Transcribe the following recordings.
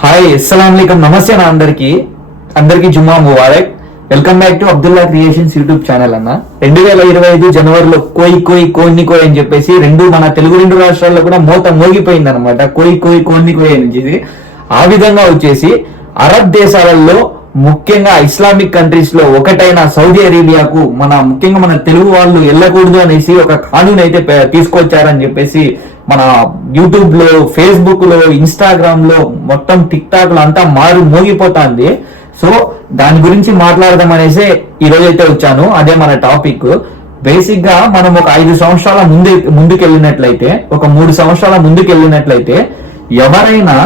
Hi అస్సలం నమస్తే నా అందరికి. అందరికి జుమ్మా Mubarak. Welcome back to Abdullah creations YouTube channel అన్న. రెండు వేల ఇరవై ఐదు జనవరిలో కోయి కోయి కోన్ని కోయి అని చెప్పేసి రెండు మన తెలుగు రెండు రాష్ట్రాల్లో కూడా మోత మోగిపోయింది అనమాట కోయి కోయి కోన్ని కోయి అని చెప్పేసి. ఆ విధంగా వచ్చేసి అరబ్ దేశాలలో ముఖ్యంగా ఇస్లామిక్ కంట్రీస్లో ఒకటైన సౌదీ అరేబియాకు మన ముఖ్యంగా మన తెలుగు వాళ్ళు వెళ్ళకూడదు అనేసి ఒక కానూన్ అయితే తీసుకొచ్చారని చెప్పేసి మన యూట్యూబ్లో ఫేస్బుక్లో ఇన్స్టాగ్రామ్లో మొత్తం టిక్ టాక్లో అంతా మారు మోగిపోతుంది. సో దాని గురించి మాట్లాడదాం అనేసి ఈ రోజు అయితే వచ్చాను. అదే మన టాపిక్. బేసిక్గా మనం ఒక ఐదు సంవత్సరాల ముందు ముందుకెళ్ళినట్లయితే ఒక మూడు సంవత్సరాల ముందుకెళ్ళినట్లయితే ఎవరైనా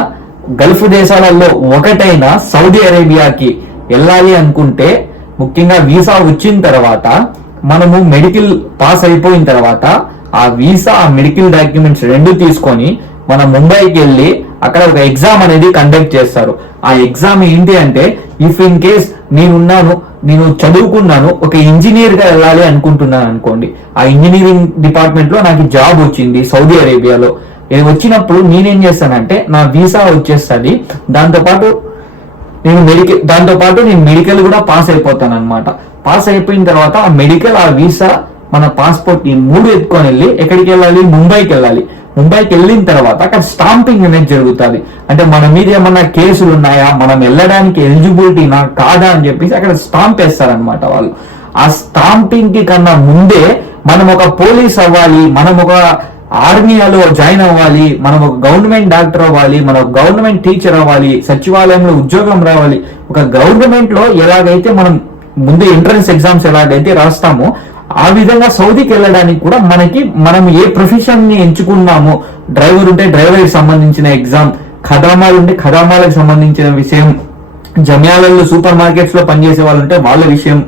గల్ఫ్ దేశాలలో ఒకటైన సౌదీ అరేబియాకి వెళ్ళాలి అనుకుంటే ముఖ్యంగా వీసా వచ్చిన తర్వాత మనము మెడికల్ పాస్ అయిపోయిన తర్వాత ఆ వీసా ఆ మెడికల్ డాక్యుమెంట్స్ రెండు తీసుకొని మన ముంబైకి వెళ్ళి అక్కడ ఒక ఎగ్జామ్ అనేది కండక్ట్ చేస్తారు. ఆ ఎగ్జామ్ ఏంటి అంటే ఇఫ్ ఇన్ కేస్ నేనున్నాను నేను చదువుకున్నాను ఒక ఇంజనీర్గా వెళ్ళాలి అనుకుంటున్నాను అనుకోండి ఆ ఇంజనీరింగ్ డిపార్ట్మెంట్లో నాకు జాబ్ వచ్చింది సౌదీ అరేబియాలో. ఇది వచ్చినప్పుడు నేనేం చేస్తానంటే నా వీసా వచ్చేస్తుంది. దాంతోపాటు నేను మెడికల్ దాంతో పాటు నేను మెడికల్ కూడా పాస్ అయిపోతాను అనమాట పాస్ అయిపోయిన తర్వాత ఆ మెడికల్ ఆ వీసా మన పాస్పోర్ట్ ఈ మూడు ఎత్తుకొని వెళ్ళి ఎక్కడికి వెళ్ళాలి ముంబైకి వెళ్ళాలి ముంబైకి వెళ్ళిన తర్వాత అక్కడ స్టాంపింగ్ అనేది జరుగుతుంది. అంటే మన మీద ఏమన్నా కేసులు ఉన్నాయా? మనం వెళ్ళడానికి ఎలిజిబిలిటీనా కాదా అని చెప్పేసి అక్కడ స్టాంప్ వేస్తారనమాట వాళ్ళు. ఆ స్టాంపింగ్కి కన్నా ముందే మనం ఒక పోలీస్ అవ్వాలి మనం ఒక ఆర్మీలో జాయిన్ అవ్వాలి మనం ఒక గవర్నమెంట్ డాక్టర్ అవ్వాలి మనం ఒక గవర్నమెంట్ టీచర్ అవ్వాలి సచివాలయంలో ఉద్యోగం రావాలి. ఒక గవర్నమెంట్లో ఎలాగైతే మనం ముందు ఎంట్రన్స్ ఎగ్జామ్స్ ఎలాగైతే రాస్తామో ఆ విధంగా సౌదీకి వెళ్ళడానికి కూడా మనకి మనం ఏ ప్రొఫెషన్ని ఎంచుకున్నామో డ్రైవర్ ఉంటే డ్రైవర్కి సంబంధించిన ఎగ్జామ్ ఖదామాలు ఉంటే ఖదామాలకు సంబంధించిన విషయం జమ్యాలలో సూపర్ మార్కెట్స్లో పనిచేసే వాళ్ళు ఉంటే వాళ్ళ విషయం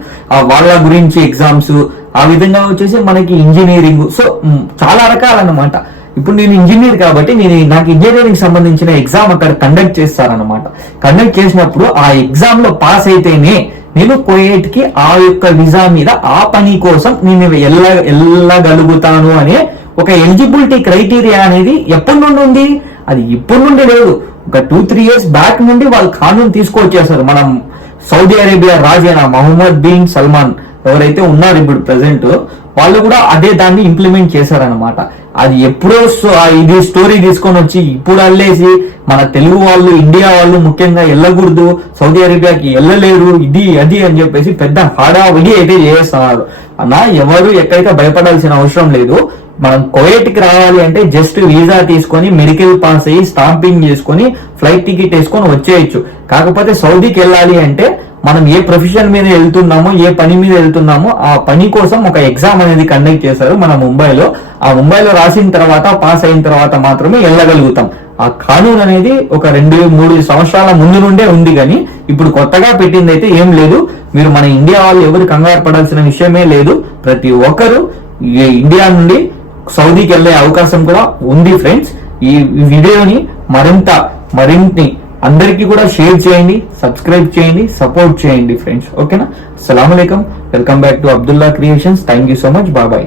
వాళ్ళ గురించి ఎగ్జామ్స్ ఆ విధంగా వచ్చేసి మనకి ఇంజనీరింగ్ సో చాలా రకాలన్నమాట. ఇప్పుడు నేను ఇంజనీర్ కాబట్టి నేను నాకు ఇంజనీరింగ్ సంబంధించిన ఎగ్జామ్ అక్కడ కండక్ట్ చేస్తారనమాట కండక్ట్ చేసినప్పుడు ఆ ఎగ్జామ్లో పాస్ అయితేనే నేను కోయేట్కి ఆ యొక్క వీసా మీద ఆ పని కోసం నేను వెళ్ళ వెళ్ళగలుగుతాను అనే ఒక ఎలిజిబిలిటీ క్రైటీరియా అనేది ఎప్పటి నుండి ఉంది? అది ఇప్పటి నుండి లేదు. ఒక టూ త్రీ ఇయర్స్ బ్యాక్ నుండి వాళ్ళు కానూన్ తీసుకొచ్చేస్తారు మనం సౌదీ అరేబియా రాజైన మహమ్మద్ బిన్ సల్మాన్. ఎవరైతే ఉన్నారు ఇప్పుడు ప్రెసెంట్ వాళ్ళు కూడా అదే దాన్ని ఇంప్లిమెంట్ చేశారనమాట అది ఎప్పుడో ఇది స్టోరీ తీసుకొని వచ్చి ఇప్పుడు అల్లేసి మన తెలుగు వాళ్ళు ఇండియా వాళ్ళు ముఖ్యంగా వెళ్ళకూడదు సౌదీ అరేబియాకి వెళ్ళలేరు ఇది అది అని చెప్పేసి పెద్ద హడావిడి అయితే చేస్తున్నారు. అన్న ఎవరు ఎక్కడికి భయపడాల్సిన అవసరం లేదు మనం కువైట్కి రావాలి అంటే జస్ట్ వీసా తీసుకొని మెడికల్ పాస్ అయ్యి స్టాంపింగ్ చేసుకొని ఫ్లైట్ టికెట్ వేసుకొని వచ్చేయచ్చు. కాకపోతే సౌదీకి వెళ్ళాలి అంటే మనం ఏ ప్రొఫెషన్ మీద వెళ్తున్నామో ఏ పని మీద వెళ్తున్నామో ఆ పని కోసం ఒక ఎగ్జామ్ అనేది కండక్ట్ చేశారు మన ముంబైలో. ఆ ముంబైలో రాసిన తర్వాత పాస్ అయిన తర్వాత మాత్రమే వెళ్ళగలుగుతాం. ఆ కానూన్ అనేది ఒక రెండు మూడు సంవత్సరాల ముందు నుండే ఉంది కానీ ఇప్పుడు కొత్తగా పెట్టింది అయితే ఏం లేదు. మీరు మన ఇండియా వాళ్ళు ఎవరు కంగారు పడాల్సిన విషయమే లేదు. ప్రతి ఒక్కరు ఇండియా నుండి సౌదీకి వెళ్ళే అవకాశం కూడా ఉంది ఫ్రెండ్స్. ఈ వీడియోని మరింత మరింత అందరికీ కూడా షేర్ చేయండి సబ్స్క్రైబ్ చేయండి సపోర్ట్ చేయండి ఫ్రెండ్స్ ఓకేనా? అస్సలం welcome back to Abdullah creations. Thank you so much. బాబాయ్